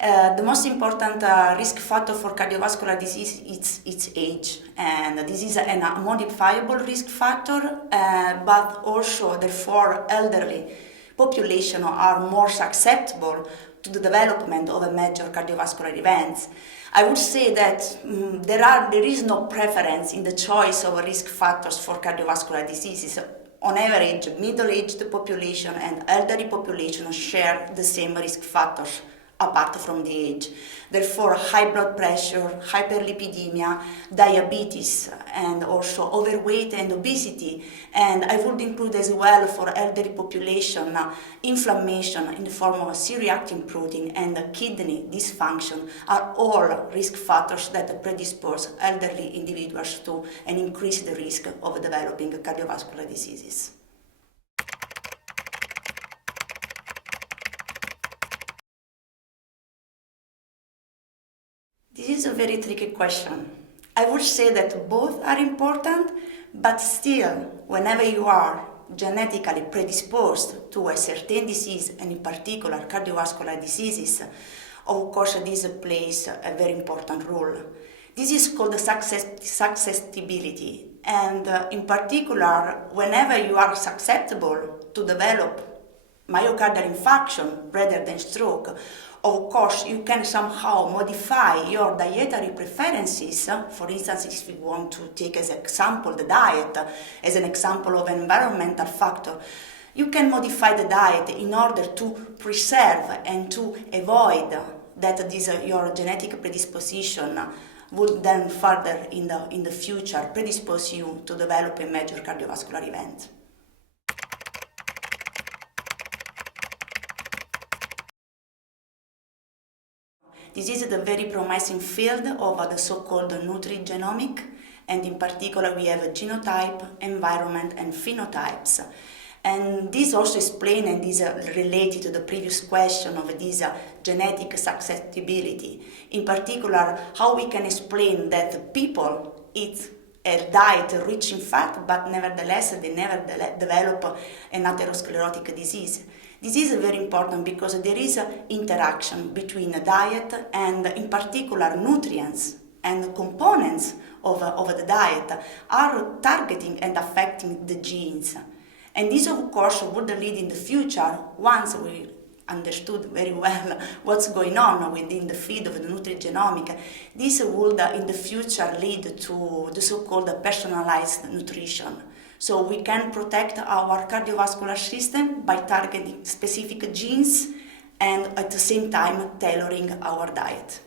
The most important risk factor for cardiovascular disease is its age, and this is a modifiable risk factor, but also therefore elderly population are more susceptible to the development of a major cardiovascular events. I would say that there is no preference in the choice of risk factors for cardiovascular diseases. On average, middle-aged population and elderly population share the same risk factors apart from the age. Therefore, high blood pressure, hyperlipidemia, diabetes, and also overweight and obesity. And I would include as well for elderly population inflammation in the form of C-reacting protein and kidney dysfunction are all risk factors that predispose elderly individuals to and increase the risk of developing cardiovascular diseases. This is a very tricky question. I would say that both are important, but still, whenever you are genetically predisposed to a certain disease, and in particular cardiovascular diseases, of course this plays a very important role. This is called susceptibility, and in particular, whenever you are susceptible to develop myocardial infarction rather than stroke, of course, you can somehow modify your dietary preferences. For instance, if you want to take as example the diet, as an example of an environmental factor, you can modify the diet in order to preserve and to avoid that your genetic predisposition would then further in the future predispose you to develop a major cardiovascular event. This is the very promising field of the so-called nutrigenomic, and in particular we have genotype, environment, and phenotypes. And this also explains and is related to the previous question of this genetic susceptibility. In particular, how we can explain that people eat a diet rich in fat, but nevertheless they never develop an atherosclerotic disease. This is very important because there is an interaction between a diet and, in particular, nutrients and components of the diet are targeting and affecting the genes. And this, of course, would lead in the future, once we understood very well what's going on within the field of the nutrigenomic, this would in the future lead to the so-called personalized nutrition. So we can protect our cardiovascular system by targeting specific genes and at the same time tailoring our diet.